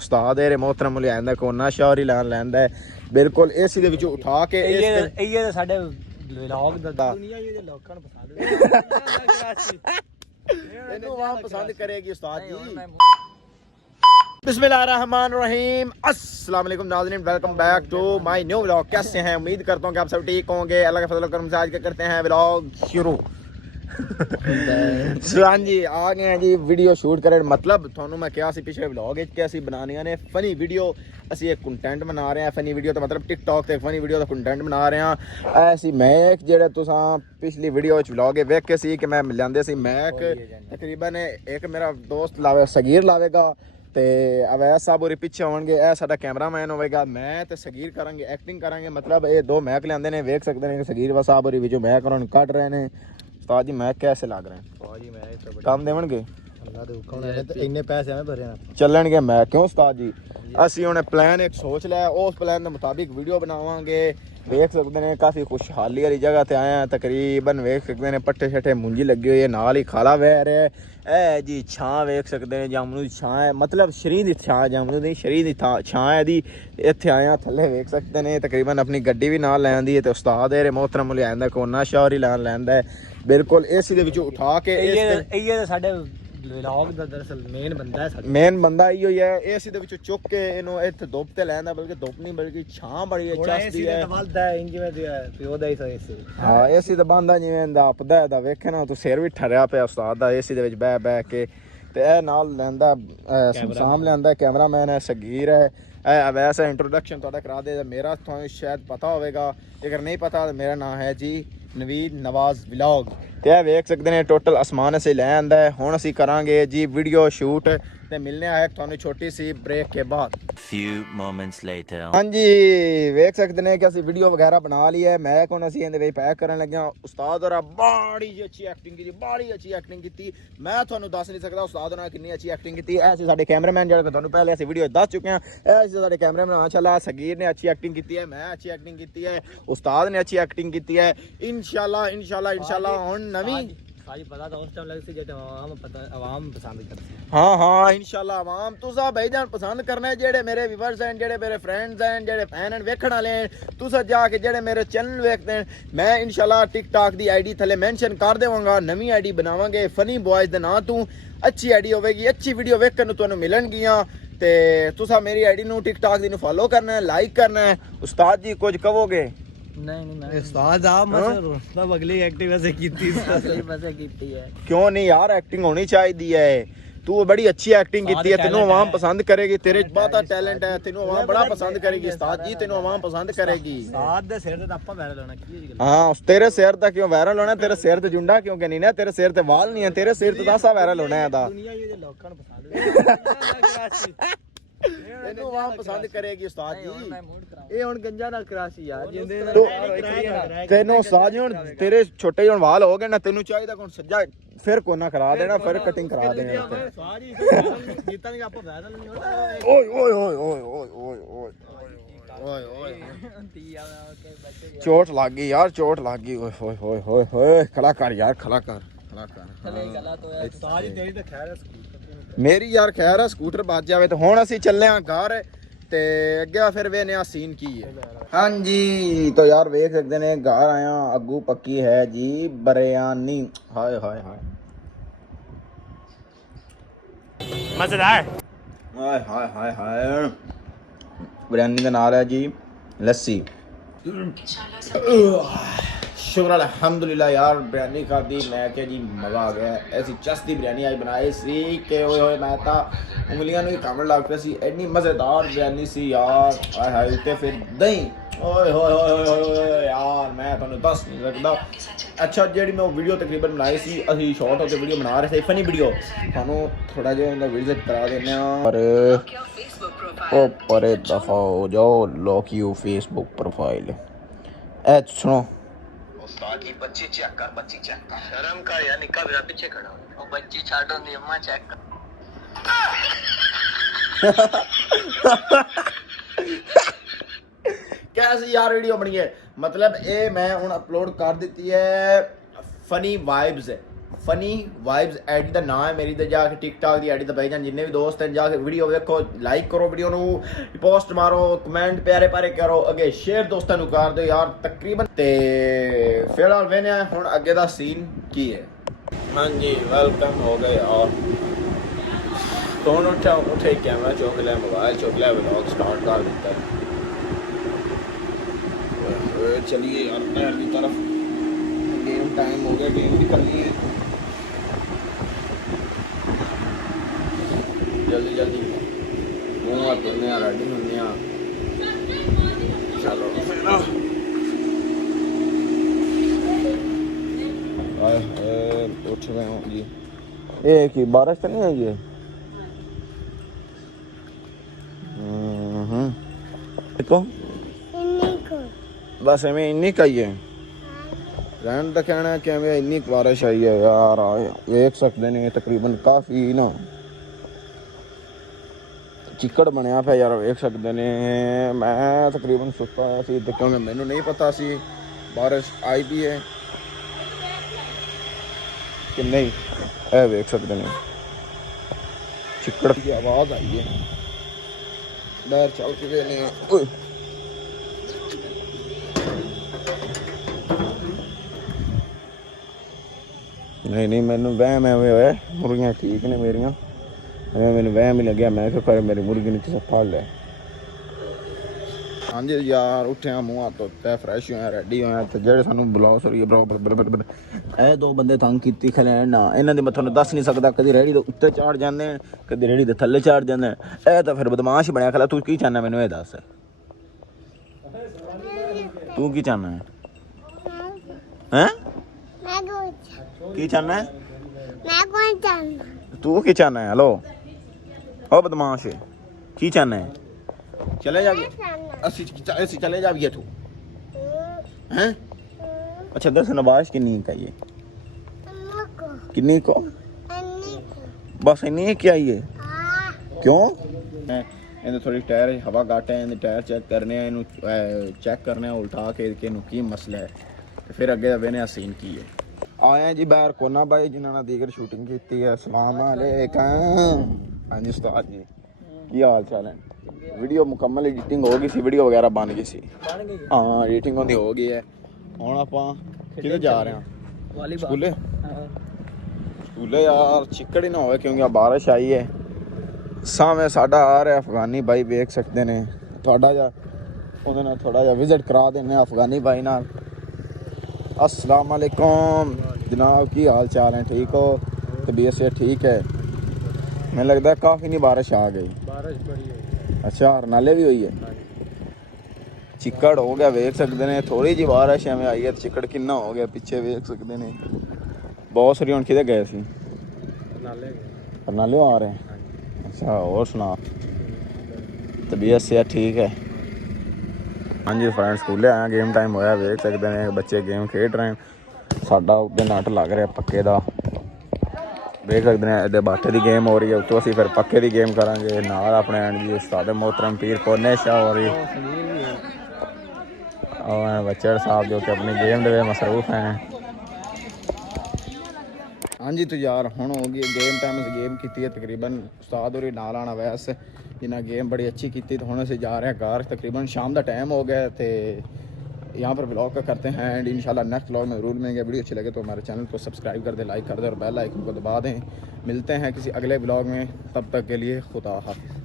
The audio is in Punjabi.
ਉਸਤਾਦ ਇਹ ਮੋਹਤਰਮ ਲਿਆਂਦਾ ਕੋਨਾ ਸ਼ੌਰੀ ਲੈਂਦਾ ਹੈ ਬਿਲਕੁਲ ਏਸੀ ਦੇ ਵਿੱਚੋਂ ਉਠਾ ਕੇ ਇਹ ਸਾਡੇ ਵਲੌਗ ਦਾ ਦੁਨੀਆ ਇਹ ਲੋਕਾਂ ਨੂੰ ਪਸੰਦ ਇਹਨੂੰ ਵਾਹ ਪਸੰਦ ਕਰੇਗੀ ਉਸਤਾਦ ਜੀ। बिस्मिल्लाहिर्रहमानिर्रहीम अस्सलाम वालेकुम नाज़रीन, welcome back to my new vlog. कैसे हैं? उम्मीद करता हूँ कि आप सब ठीक होंगे। अल्लाह का फजल करम से आज क्या करते हैं व्लॉग शुरू। हाँ जी आ गए हैं जी वीडियो शूट करें। मतलब थानू मैं क्या सी पिछले व्लॉग कि असी बनानियां ने फनी वीडियो, असी एक कंटेंट बना रहे हैं। फनी वीडियो तो मतलब टिकटॉक ते फनी वीडियो का कंटेंट बना रहे हैं। ऐसी मैक जेड़ा तुसां पिछली वीडियो व्लॉग वेख के सी कि मैं मिलांदे सी मैक तकरीबन एक मेरा दोस्त लावे सगीर लावेगा ਤੇ ਅਵੈਸ ਸਾਹਿਬ ਹੋਰੀ ਪਿੱਛੇ ਹੋਣਗੇ। ਇਹ ਸਾਡਾ ਕੈਮਰਾਮੈਨ ਹੋਵੇਗਾ, ਮੈਂ ਤੇ ਸਗੀਰ ਕਰਾਂਗੇ ਐਕਟਿੰਗ ਕਰਾਂਗੇ। ਮਤਲਬ ਇਹ ਦੋ ਮੈਕ ਲਿਆਂਦੇ ਨੇ, ਵੇਖ ਸਕਦੇ ਨੇ ਕਿ ਸਗੀਰ ਵਾ ਸਾਹਿਬ ਹੋਰੀ ਵਿੱਚੋਂ ਮੈਕ ਉਹਨਾਂ ਨੂੰ ਕੱਢ ਰਹੇ ਨੇ। ਉਸਤਾਦ ਜੀ ਮੈਕ ਕੈਸੇ ਲੱਗ ਰਹੇ ਜੀ? ਮੈਂ ਕੰਮ ਦੇਵਣਗੇ? ਅੱਲਾ ਦੇ ਹੁਕਮ ਨਾਲ ਤੇ ਇੰਨੇ ਪੈਸੇ ਐਵੇਂ ਭਰੇ ਆ ਚੱਲਣਗੇ ਮੈਕ ਕਿਉਂ ਉਸਤਾਦ ਜੀ? ਅਸੀਂ ਉਹਨੇ ਪਲਾਨ ਇੱਕ ਸੋਚ ਲਿਆ, ਉਸ ਪਲਾਨ ਦੇ ਮੁਤਾਬਿਕ ਵੀਡੀਓ ਬਣਾਵਾਂਗੇ। ਵੇਖ ਸਕਦੇ ਨੇ ਕਾਫੀ ਖੁਸ਼ਹਾਲੀ ਵਾਲੀ ਜਗ੍ਹਾ ਤੇ ਆਏ ਆ। ਤਕਰੀਬਨ ਵੇਖ ਸਕਦੇ ਨੇ ਪੱਠੇ ਛੱਠੇ ਮੁੰਜੀ ਲੱਗੀ ਹੋਈ ਹੈ, ਨਾਲ ਹੀ ਖਾਲਾ ਵਹਿ ਰਿਹਾ ਹੈ। ਇਹ ਜੀ ਛਾਂ ਵੇਖ ਸਕਦੇ ਨੇ, ਜਾਮਨੂ ਦੀ ਛਾਂ ਹੈ, ਮਤਲਬ ਸ਼ਰੀਰ ਦੀ ਛਾਂ, ਜਾਮਨੂ ਦੀ ਸ਼ਰੀਰ ਦੀ ਛਾਂ ਹੈ ਦੀ। ਇੱਥੇ ਆਏ ਆ, ਥੱਲੇ ਵੇਖ ਸਕਦੇ ਨੇ ਤਕਰੀਬਨ ਆਪਣੀ ਗੱਡੀ ਵੀ ਨਾਲ ਲੈ ਆਂਦੀ ਹੈ ਤੇ ਉਸਤਾਦ ਇਹ ਮੋਹਤਰਮ ਲਿਆਂਦਾ ਕੋਨਾ ਸ਼ੌਰੀ ਲੈਂਦਾ ਹੈ ਬਿਲਕੁਲ ਏਸੀ ਦੇ ਵਿੱਚੋਂ ਉਠਾ ਕੇ। ਇਹ ਸਾਡੇ ਵਲੌਗ ਦਾ ਦਰਅਸਲ ਮੇਨ ਬੰਦਾ ਹੈ ਸਾਡਾ, ਮੇਨ ਬੰਦਾ ਇਹੋ ਹੀ ਹੈ। ਏਸੀ ਦੇ ਵਿੱਚੋਂ ਚੁੱਕ ਕੇ ਇਹਨੂੰ ਇੱਥੇ ਧੁੱਪ ਤੇ ਲੈਂਦਾ, ਬਲਕਿ ਧੁੱਪ ਨਹੀਂ ਬਲਕਿ ਛਾਂ ਬੜੀ ਅੱਛੀ ਹੈ। ਵੱਲਦਾ ਹੈ ਜਿਵੇਂ ਪਿਓ ਦਾ ਹੀ ਏਸੀ। ਹਾਂ ਏਸੀ ਦਾ ਬੰਦਾ ਜਿਵੇਂ ਦਾ ਆਪਦਾ ਦਾ ਵੇਖੇ ਨਾ ਤੂੰ ਸਿਰ ਵੀ ਠਰਿਆ ਪਿਆ ਉਸਤਾਦ ਦਾ ਏਸੀ ਦੇ ਵਿੱਚ ਬਹਿ ਕੇ। ਤੇ ਇਹ ਨਾਲ ਲੈਂਦਾ ਸਮਸਾਮ ਲੈਂਦਾ ਕੈਮਰਾਮੈਨ ਹੈ, ਸਗੀਰ ਹੈ। ਇਹ ਵੈਸੇ ਇੰਟਰੋਡਕਸ਼ਨ ਤੁਹਾਡਾ ਕਰਾ ਦੇ। ਮੇਰਾ ਤੁਹਾਨੂੰ ਸ਼ਾਇਦ ਪਤਾ ਹੋਵੇਗਾ, ਜੇਕਰ ਨਹੀਂ ਪਤਾ ਤਾਂ ਮੇਰਾ ਨਾਮ ਹੈ ਜੀ ਨਵੀਦ ਨਵਾਜ਼ ਵਲੌਗ। ਤੇ ਇਹ ਵੇਖ ਸਕਦੇ ਨੇ ਟੋਟਲ ਅਸਮਾਨ ਅਸੀਂ ਲੈ ਆਂਦਾ ਹੈ। ਹੁਣ ਅਸੀਂ ਕਰਾਂਗੇ ਜੀ ਵੀਡੀਓ ਸ਼ੂਟ ਤੇ ਮਿਲਨੇ ਆ ਤੁਹਾਨੂੰ ਛੋਟੀ ਸੀ ਬ੍ਰੇਕ ਕੇ ਬਾਅਦ। few moments later ਹਾਂਜੀ ਵੇਖ ਸਕਦੇ ਨੇ ਕਿ ਅਸੀਂ ਵੀਡੀਓ ਵਗੈਰਾ ਬਣਾ ਲਈ ਹੈ। ਮੈਂ ਹੁਣ ਅਸੀਂ ਇਹਦੇ ਵਿੱਚ ਪੈਕ ਕਰਨ ਲੱਗਿਆ। ਉਸਤਾਦ ਹੋਰਾਂ ਬੜੀ ਅੱਛੀ ਐਕਟਿੰਗ ਕੀਤੀ, ਬੜੀ ਅੱਛੀ ਐਕਟਿੰਗ ਕੀਤੀ। ਮੈਂ ਤੁਹਾਨੂੰ ਦੱਸ ਨਹੀਂ ਸਕਦਾ ਉਸਤਾਦ ਹੋਰਾਂ ਕਿੰਨੀ ਅੱਛੀ ਐਕਟਿੰਗ ਕੀਤੀ। ਇਹ ਸੀ ਸਾਡੇ ਕੈਮਰਾਮੈਨ ਜਿਹੜਾ ਕਿ ਤੁਹਾਨੂੰ ਪਹਿਲੇ ਅਸੀਂ ਵੀਡੀਓ ਦੱਸ ਚੁੱਕੇ ਹਾਂ। ਇਹ ਸੀ ਸਾਡੇ ਕੈਮਰਾਮੈਨ ਮਾਸ਼ਾਅੱਲਾ ਸਗੀਰ ਨੇ ਅੱਛੀ ਐਕਟਿੰਗ ਕੀਤੀ ਹੈ, ਮੈਂ ਅੱਛੀ ਐਕਟਿੰਗ ਕੀਤੀ ਹੈ, ਉਸਤਾਦ ਨੇ ਅੱਛੀ ਐਕਟਿੰਗ ਕੀਤੀ ਹੈ। ਇਨਸ਼ਾਅੱਲਾ ਹੁਣ ਨਵੀਂ ਸਾਜੀ ਪਤਾ ਤਾਂ ਉਸ ਟਾਈਮ ਲੱਗ ਸੀ ਜਦ ਆਵਾਮ ਪਸੰਦ ਕਰਦੀ। ਹਾਂ ਇਨਸ਼ਾਅੱਲਾ ਆਵਾਮ ਤੁਸੀਂ ਭਾਈਜਾਨ ਪਸੰਦ ਕਰਨਾ। ਜਿਹੜੇ ਮੇਰੇ ਵਿਊਅਰਸ ਹਨ, ਜਿਹੜੇ ਮੇਰੇ ਫਰੈਂਡਸ ਹਨ, ਜਿਹੜੇ ਫੈਨ ਹਨ, ਵੇਖਣ ਵਾਲੇ ਹਨ, ਤੁਸੀਂ ਜਾ ਕੇ ਜਿਹੜੇ ਮੇਰੇ ਚੈਨਲ ਵੇਖਦੇ ਹਨ, ਮੈਂ ਇਨਸ਼ਾਅੱਲਾ ਟਿਕਟੌਕ ਦੀ ਆਈਡੀ ਥੱਲੇ ਮੈਂਸ਼ਨ ਕਰ ਦੇਵਾਂਗਾ। ਨਵੀਂ ਆਈਡੀ ਬਣਾਵਾਂਗੇ ਫਨੀ ਬॉयਜ਼ ਦੇ ਨਾਂ ਤੋਂ। ਅੱਛੀ ਆਈਡੀ ਹੋਵੇਗੀ, ਅੱਛੀ ਵੀਡੀਓ ਵੇਖਣ ਨੂੰ ਤੁਹਾਨੂੰ ਮਿਲਣਗੀਆਂ। ਤੇ ਤੁਸੀਂ ਮੇਰੀ ਆਈਡੀ ਨੂੰ ਟਿਕਟੌਕ ਦੀ ਨੂੰ ਫੋਲੋ ਕਰਨਾ ਹੈ, ਲਾਈਕ ਕਰਨਾ ਹੈ। ਉਸਤਾਦ ਜੀ ਕੁਝ ਕਹੋਗੇ? ਨਹੀਂ ਉਸਤਾਦ ਆ ਮਤਲਬ ਅਗਲੀ ਐਕਟਿਵ ਐਸੇ ਕੀਤੀ ਹੈ। ਕਿਉਂ ਨਹੀਂ ਯਾਰ, ਐਕਟਿੰਗ ਹੋਣੀ ਚਾਹੀਦੀ ਹੈ। ਤੂੰ ਬੜੀ ਅੱਛੀ ਐਕਟਿੰਗ ਕੀਤੀ ਹੈ, ਤੈਨੂੰ ਆਵਾਮ ਪਸੰਦ ਕਰੇਗੀ। ਤੇਰੇ 'ਚ ਬਹੁਤ ਟੈਲੈਂਟ ਹੈ, ਤੈਨੂੰ ਆਵਾਮ ਬੜਾ ਪਸੰਦ ਕਰੇਗੀ। ਉਸਤਾਦ ਜੀ ਤੈਨੂੰ ਆਵਾਮ ਪਸੰਦ ਕਰੇਗੀ। ਉਸਤਾਦ ਦੇ ਸਿਰ ਤੇ ਆਪਾਂ ਵਾਇਰਲ ਹੋਣਾ ਕੀ ਗੱਲ? ਹਾਂ ਤੇਰੇ ਸਿਰ ਦਾ ਕਿਉਂ ਵਾਇਰਲ ਹੋਣਾ? ਤੇਰੇ ਸਿਰ ਤੇ ਜੁੰਡਾ ਕਿਉਂ ਨਹੀਂ ਨਾ? ਤੇਰੇ ਸਿਰ ਤੇ ਵਾਲ ਨਹੀਂ ਹੈ, ਤੇਰੇ ਸਿਰ ਤੇ ਦੱਸਾ ਵਾਇਰਲ ਹੋਣਾ ਇਹਦਾ। ਦੁਨੀਆ ਇਹ ਲੋਕਾਂ ਨੂੰ ਪਸੰਦ ਤੈਨੂੰ ਆਵਾਮ ਪਸੰਦ ਕਰੇਗੀ ਉਸਤਾਦ ਜੀ। ਇਹ ਹੁਣ ਗੰਜਾ ਨਾਲ ਕਰਾਸੀ ਯਾਰ ਜਿੰਦੇ ਤੈਨੂੰ ਉਸਤਾਦ ਜੀ ਹੁਣ ਤੇਰੇ ਛੋਟੇ ਜਿਹੇ ਵਾਲ ਹੋ ਗਏ ਨਾ, ਤੈਨੂੰ ਚਾਹੀਦਾ ਹੁਣ ਸੱਜਾ ਫਿਰ ਕੋਨਾ ਕਰਾ ਦੇਣਾ, ਫਿਰ ਕਟਿੰਗ ਕਰਾ ਦੇਣਾ। ਸਾਰੀ ਜੀਤਾਂ ਦੀ ਆਪਾਂ ਵਾਇਰਲ ਨਹੀਂ ਹੋਣਾ। ਓਏ ਓਏ ਓਏ ਓਏ ਓਏ ਓਏ ਓਏ ਓਏ ਚੋਟ ਲੱਗ ਗਈ ਯਾਰ, ਚੋਟ ਲੱਗ ਗਈ। ਓਏ ਹੋਏ ਹੋਏ ਹੋਏ ਹੋਏ ਖੜਾ ਕਰ ਯਾਰ, ਖੜਾ ਕਰ। ਸਾਰੀ ਤੇਰੀ ਤਾਂ ਖੈਰ ਹੈ, ਮੇਰੀ ਯਾਰ ਖੈਰ ਹੈ, ਸਕੂਟਰ ਵੱਜ ਜਾਵੇ। ਤੇ ਹੁਣ ਅਸੀਂ ਚੱਲੇ ਆਂ ਘਰ ਤੇ ਅੱਗੇ ਫਿਰ ਵੇਖਨੇ ਆ ਸੀਨ ਕੀ ਹੈ। ਹਾਂਜੀ ਤਾਂ ਯਾਰ ਵੇਖ ਸਕਦੇ ਨੇ ਘਰ ਆਇਆ, ਅੱਗੂ ਪੱਕੀ ਹੈ ਜੀ ਬਿਰਿਆਨੀ। ਹਾਏ ਹਾਏ ਹਾਏ ਮਜ਼ੇਦਾਰ। ਹਾਏ ਹਾਏ ਹਾਏ ਹਾਏ ਬਿਰਿਆਨੀ ਦਾ ਨਾਮ ਹੈ ਜੀ ਲੱਸੀ। शुक्र अल्हम्दुलिल्लाह यार बिरयानी खाधी। मैं क्या जी मज़ा आ गया। ऐसी चस्ती बिरयानी आज बनाई सी कि ओए होए मैं तो उंगलियां ही कामड़ लग पे सी। इतनी मज़ेदार बिरयानी सी यार। हाय हाय उत्ते फिर दही ओए होए होए यार मैं तुहानू दस नहीं सकदा। अच्छा जी मैं वीडियो तकरीबन बनाई सी, असी शॉर्ट होकर वीडियो बना रहे थे फनी वीडियो। थानू थोड़ा जिहा उनका विजिट करा देने पर ओ परे दफा हो जाओ। लॉक यू फेसबुक प्रोफाइल ए सुनो उस्ताद जी बच्ची चेक कर, बच्ची चेक कर। शर्म कर यार, निक्का मेरा पीछे खड़ा हो। बच्ची छाड़ो दी अम्मा चेक कर। कैसी यार वीडियो बनी है। मतलब ये मैं हुण अपलोड कर दी है फनी वाइब्स है। फनी वाइब्स आईडी ਦਾ ਨਾਮ ਹੈ ਮੇਰੀ ਤੇ ਜਾ ਕੇ ਟਿਕਟੌਕ ਦੀ ਆਈਡੀ ਤੇ ਭਾਈਜਾਨ ਜਿੰਨੇ ਵੀ ਦੋਸਤ ਹਨ ਜਾ ਕੇ ਵੀਡੀਓ ਵੇਖੋ ਲਾਈਕ ਕਰੋ ਵੀਡੀਓ ਨੂੰ ਪੋਸਟ ਮਾਰੋ ਕਮੈਂਟ ਪਿਆਰੇ ਪਿਆਰੇ ਕਰੋ ਅੱਗੇ ਸ਼ੇਅਰ ਦੋਸਤਾਂ ਨੂੰ ਕਰ ਦਿਓ ਯਾਰ ਤਕਰੀਬਨ ਤੇ ਫਿਲਹਾਲ ਵੇਨੇ ਹੁਣ ਅੱਗੇ ਦਾ ਸੀਨ ਕੀ ਹੈ ਹਾਂਜੀ ਵੈਲਕਮ ਹੋ ਗਏ ਔਰ ਫੋਨ ਉਠੇ ਕੈਮਰਾ ਚੁੱਕ ਲਿਆ ਮੋਬਾਈਲ ਚੁੱਕ ਲਿਆ ਵਲੌਗ ਸਟਾਰਟ ਕਰ ਦਿੱਤਾ चलिए यार नहर की तरफ गेम टाइम हो गया गेम भी कर लिए जल्दी जल्दी मुँह हाथ धोने रेडी होने चलो उठ गए हूँ जी एक ही बारिश तो नहीं है ये देखो बस एवं इन्नी का ही है रहन का कहना है कि हमें इन्नी बारिश आई है यार देख सकते हैं तकरीबन काफ़ी ना चिक्कड़ बनया पे यार देख सकते हैं मैं तकरीबन सुता आया सी तो क्योंकि मैनू नहीं पता सी बारिश आई भी है कि नहीं है देख सकते हैं चिक्कड़ की आवाज़ आई है बाहर चल के नहीं नहीं मैनू वहम एवं होया मुर्गियां ठीक ने मेरियां मैनू वहम ही लग्या मैं कि पर मेरी मुर्गी ने किसे फड़ लिया हाँ जी यार उठे मुँह हाथ धोते फ्रैश होया रेडी होया तो जेडे सानू बुलाओ सॉरी बराबर ਇਹ ਦੋ ਬੰਦੇ ਤੰਗ ਕੀਤੀ ਖਲੇ ਨਾ ਇਹਨਾਂ ਦੇ ਮੈਂ ਤੁਹਾਨੂੰ ਦੱਸ ਨਹੀਂ ਸਕਦਾ ਕਦੀ ਰੇੜੀ ਦੇ ਉੱਤੇ ਚੜ ਜਾਂਦੇ ਨੇ ਕਦੀ ਰੇੜੀ ਦੇ ਥੱਲੇ ਚੜ ਜਾਂਦੇ ਨੇ ਇਹ ਤਾਂ ਫਿਰ ਬਦਮਾਸ਼ ਬਣਿਆ ਖਲਾ ਤੂੰ ਕੀ ਚਾਹਨਾ ਮੈਨੂੰ ਇਹ ਦੱਸ ਤੂੰ ਕੀ ਚਾਹਨਾ ਹੈ हैं की चाहना है मैं कौन चाहना तू की चाहना है हेलो ओ बदमाश की चाहना है चले जा ऐसी चले जा तू हैं अच्छा दस नवाज किन्नी का ये किन्नी को बस इन्नी क्या ये क्यों ਇਹਦੇ ਥੋੜੀ ਟਾਇਰ ਹਵਾ ਘੱਟ ਹੈ ਇਹਦੇ ਟਾਇਰ ਚੈੱਕ ਕਰਨੇ ਆ ਇਹਨੂੰ ਚੈੱਕ ਕਰਨੇ ਆ ਉਲਟਾ ਕੇ ਇਹਨੂੰ ਕੀ ਮਸਲਾ ਹੈ ਤੇ ਫਿਰ ਅੱਗੇ ਦਾ ਵੇਨੇ ਸੀਨ ਕੀ ਹੈ ਆਏ ਜੀ ਬਾਹਰ ਕੋਨਾ ਬਾਈ ਜਿਨ੍ਹਾਂ ਨਾਲ ਦੀਗਰ ਸ਼ੂਟਿੰਗ ਕੀਤੀ ਹੈ ਅਸਲਾਮ ਅਲੈਕਮ ਹਾਂਜੀ ਉਸਤਾਦ ਜੀ ਕੀ ਹਾਲ ਚਾਲ ਹੈ ਵੀਡੀਓ ਮੁਕੰਮਲ ਐਡੀਟਿੰਗ ਹੋ ਗਈ ਸੀ ਵੀਡੀਓ ਵਗੈਰਾ ਬਣ ਗਈ ਸੀ ਹਾਂ ਐਡੀਟਿੰਗ ਉਹਦੀ ਹੋ ਗਈ ਹੈ ਹੁਣ ਆਪਾਂ ਕਿੱਥੇ ਜਾ ਰਹੇ ਹਾਂ ਸਕੂਲੇ ਸਕੂਲੇ ਯਾਰ ਚਿੱਕੜ ਹੀ ਨਾ ਹੋਵੇ ਕਿਉਂਕਿ ਆ ਬਾਰਿਸ਼ ਆਈ ਹੈ ਸਾਹਮਣੇ ਸਾਡਾ ਆ ਰਿਹਾ ਅਫਗਾਨੀ ਬਾਈ ਵੇਖ ਸਕਦੇ ਨੇ ਤੁਹਾਡਾ ਜਿਹਾ ਉਹਦੇ ਨਾਲ ਥੋੜਾ ਜਿਹਾ ਵਿਜ਼ਿਟ ਕਰਾ ਦਿੰਦੇ ਅਫਗਾਨੀ ਬਾਈ ਨਾਲ अस्सलाम वालेकुम जनाब की हाल चाल है ठीक हो तबीयत से ठीक है मैं लगता है काफ़ी नहीं बारिश आ गई बारिश बड़ी है अच्छा नाले भी हुई है चिक्कड़ हो गया वेख सकते हैं थोड़ी जी बारिश हमें आई है चिक्कड़ कितना हो गया पीछे वेख सकते हैं बहुत सारी हम किधर गए सी नाले आ रहे हैं अच्छा और सुना तबीयत से ठीक है हाँ जी फ्रेंड स्कूले आया गेम टाइम होया वेख सकते हैं बच्चे गेम खेड रहे हैं साडा उधर नट लग रहा पक्के का वेख सकते हैं इधर बाटे की गेम हो रही है उतो असी फिर पक्के की गेम करांगे नाल अपने जी उस्ताद मोहतरम पीर कोने शाह हो रही और बच्चे साहब जो कि अपनी गेम दे मसरूफ हैं हाँ जी तो यार हुण हो गई गेम टाइम गेम की है तकरीबन उस्ताद और नाल आना वैसे जिन्हें गेम बड़ी अच्छी की तो हुण असीं जा रहे हैं घर तकरीबन शाम का टाइम हो गया तो यहाँ पर ब्लॉग का करते हैं एंड इंशाल्लाह नेक्स्ट ब्लॉग में ज़रूर मिलेंगे वीडियो अच्छी लगे तो हमारे चैनल को सब्सक्राइब कर दें लाइक कर दें और बेल आइकन को दबा दें मिलते हैं किसी अगले ब्लॉग में तब तक के लिए खुदा हाफिज़।